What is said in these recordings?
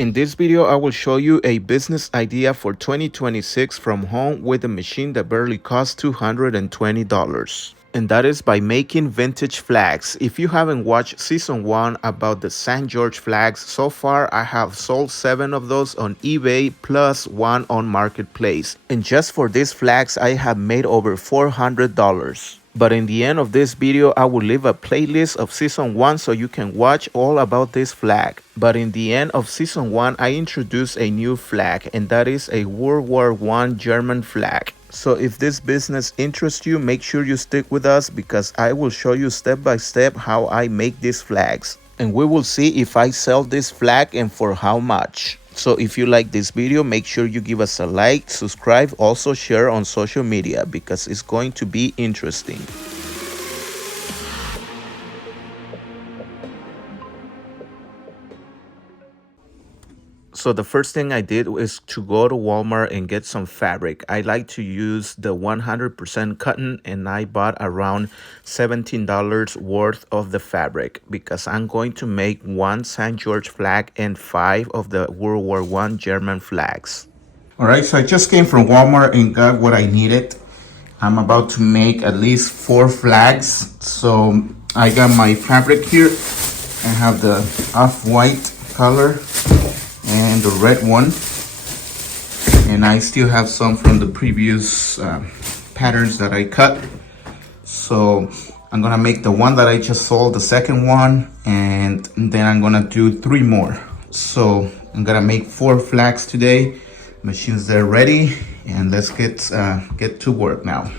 In this video, I will show you a business idea for 2026 from home with a machine that barely costs $220. And that is by making vintage flags. If you haven't watched season 1 about the St. George flags, so far I have sold 7 of those on eBay plus 1 on Marketplace. And just for these flags, I have made over $400. But in the end of this video, I will leave a playlist of season 1 so you can watch all about this flag. But in the end of season 1, I introduced a new flag, and that is a World War I German flag. So if this business interests you, make sure you stick with us because I will show you step by step how I make these flags. And we will see if I sell this flag and for how much. So if you like this video, make sure you give us a like, subscribe, also share on social media because it's going to be interesting. So the first thing I did was to go to Walmart and get some fabric. I like to use the 100% cotton, and I bought around $17 worth of the fabric because I'm going to make 1 St. George flag and 5 of the World War I German flags. All right, so I just came from Walmart and got what I needed. I'm about to make at least 4 flags. So I got my fabric here. I have the off-white color and the red one, and I still have some from the previous patterns that I cut. So I'm gonna make the one that I just sold, the second one, and then I'm gonna do 3 more. So I'm gonna make 4 flags today. Machines there ready, and let's get to work now.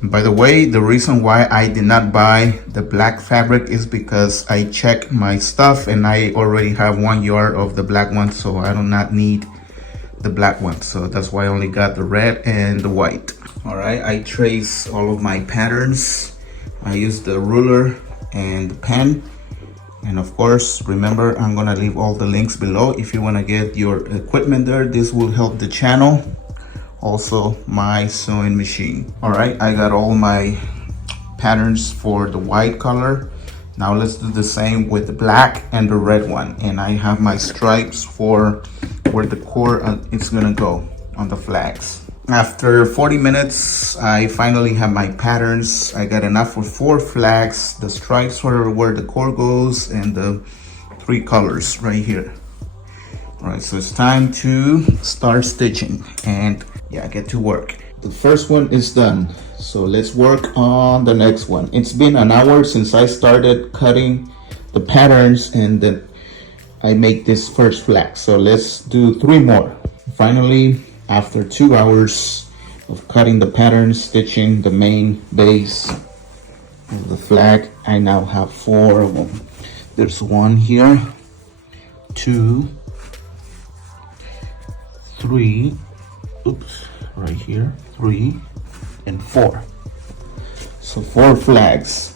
By the way, the reason why I did not buy the black fabric is because I checked my stuff and I already have 1 yard of the black one, so I do not need the black one. So that's why I only got the red and the white. All right, I trace all of my patterns. I use the ruler and the pen. And of course, remember, I'm gonna leave all the links below if you wanna get your equipment there. This will help the channel. Also my sewing machine. All right, I got all my patterns for the white color. Now let's do the same with the black and the red one. And I have my stripes for where the core is gonna go on the flags. After 40 minutes, I finally have my patterns. I got enough for 4 flags, the stripes for where the core goes, and the 3 colors right here. All right, so it's time to start stitching and get to work. The first one is done, so let's work on the next one. It's been an hour since I started cutting the patterns, and then I make this first flag. So let's do 3 more. Finally, after 2 hours of cutting the patterns, stitching the main base of the flag, I now have 4 of them. There's 1 here, 2, 3, right here, 3 and 4. So 4 flags.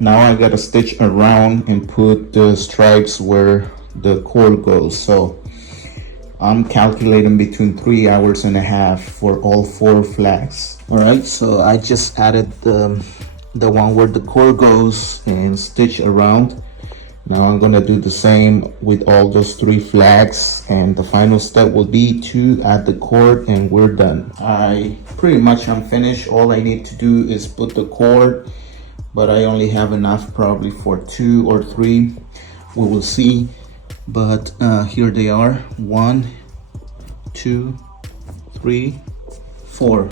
Now I gotta stitch around and put the stripes where the cord goes. So I'm calculating between 3 hours and a half for all 4 flags. All right, so I just added the one where the cord goes and stitch around. Now I'm gonna do the same with all those 3 flags, and the final step will be to add the cord, and we're done. I pretty much am finished. All I need to do is put the cord, but I only have enough probably for 2 or 3. We will see, but here they are. 1, 2, 3, 4.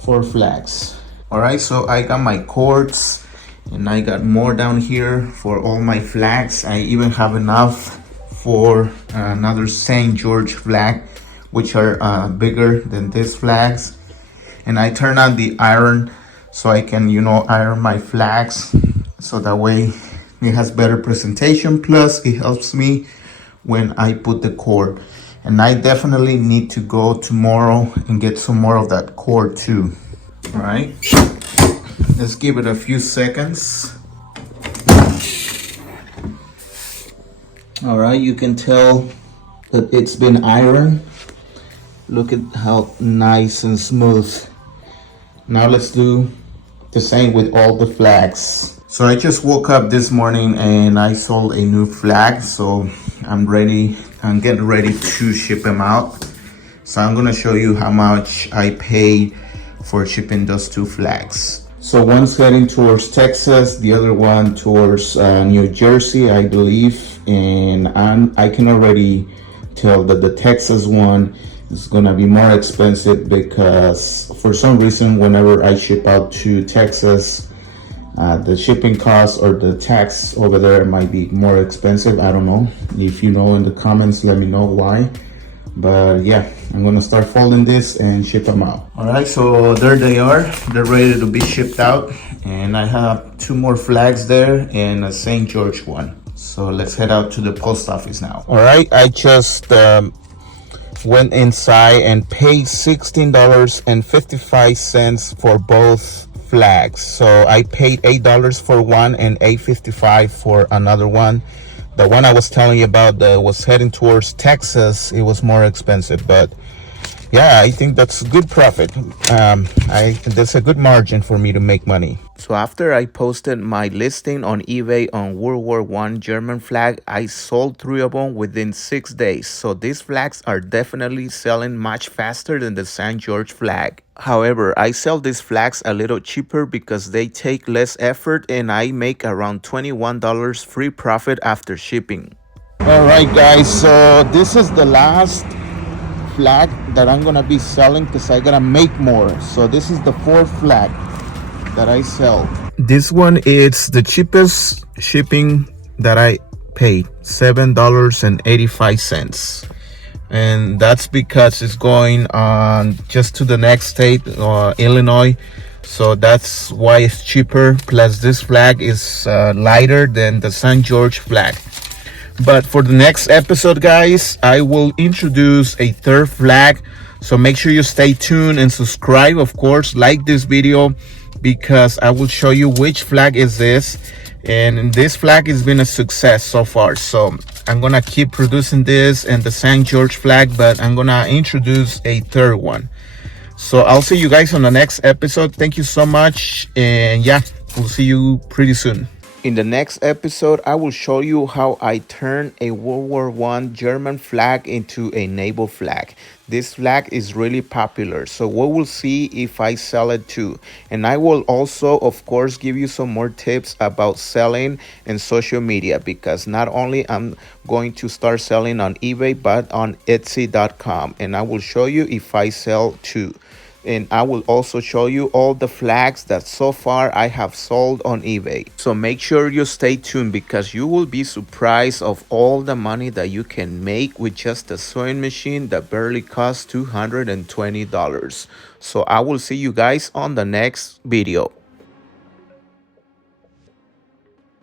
4 flags. All right, so I got my cords. And I got more down here for all my flags. I even have enough for another St. George flag, which are bigger than these flags. And I turn on the iron so I can, iron my flags. So that way it has better presentation. Plus it helps me when I put the cord. And I definitely need to go tomorrow and get some more of that cord too. All right. Let's give it a few seconds. All right, you can tell that it's been ironed. Look at how nice and smooth. Now let's do the same with all the flags. So I just woke up this morning and I sold a new flag, so I'm ready I'm getting ready to ship them out. So I'm gonna show you how much I paid for shipping those two flags. So one's heading towards Texas, the other one towards New Jersey, I believe. And I can already tell that the Texas one is gonna be more expensive because for some reason, whenever I ship out to Texas, the shipping cost or the tax over there might be more expensive. I don't know. If you know in the comments, let me know why. But yeah, I'm gonna start folding this and ship them out. All right, so there they are. They're ready to be shipped out. And I have two more flags there and a St. George one. So let's head out to the post office now. All right, I just went inside and paid $16.55 for both flags. So I paid $8 for one and $8.55 for another one. The one I was telling you about that was heading towards Texas, it was more expensive, but yeah, I think that's a good profit. That's a good margin for me to make money. So after I posted my listing on eBay on World War I German flag, I sold 3 of them within 6 days. So these flags are definitely selling much faster than the St. George flag. However, I sell these flags a little cheaper because they take less effort and I make around $21 free profit after shipping. All right, guys, so this is the last flag that I'm gonna be selling because I gotta make more. So this is the 4th flag that I sell. This one is the cheapest shipping that I paid, $7.85, and that's because it's going on just to the next state, Illinois. So that's why it's cheaper. Plus this flag is lighter than the St. George flag. But for the next episode, guys, I will introduce a 3rd flag. So make sure you stay tuned and subscribe. Of course, like this video because I will show you which flag is this. And this flag has been a success so far. So I'm going to keep producing this and the St. George flag, but I'm going to introduce a 3rd one. So I'll see you guys on the next episode. Thank you so much. And yeah, we'll see you pretty soon. In the next episode, I will show you how I turn a World War I German flag into a naval flag. This flag is really popular, so we will see if I sell it too. And I will also, of course, give you some more tips about selling and social media because not only I'm going to start selling on eBay, but on Etsy.com. And I will show you if I sell too. And I will also show you all the flags that so far I have sold on eBay. So make sure you stay tuned because you will be surprised of all the money that you can make with just a sewing machine that barely costs $220. So I will see you guys on the next video.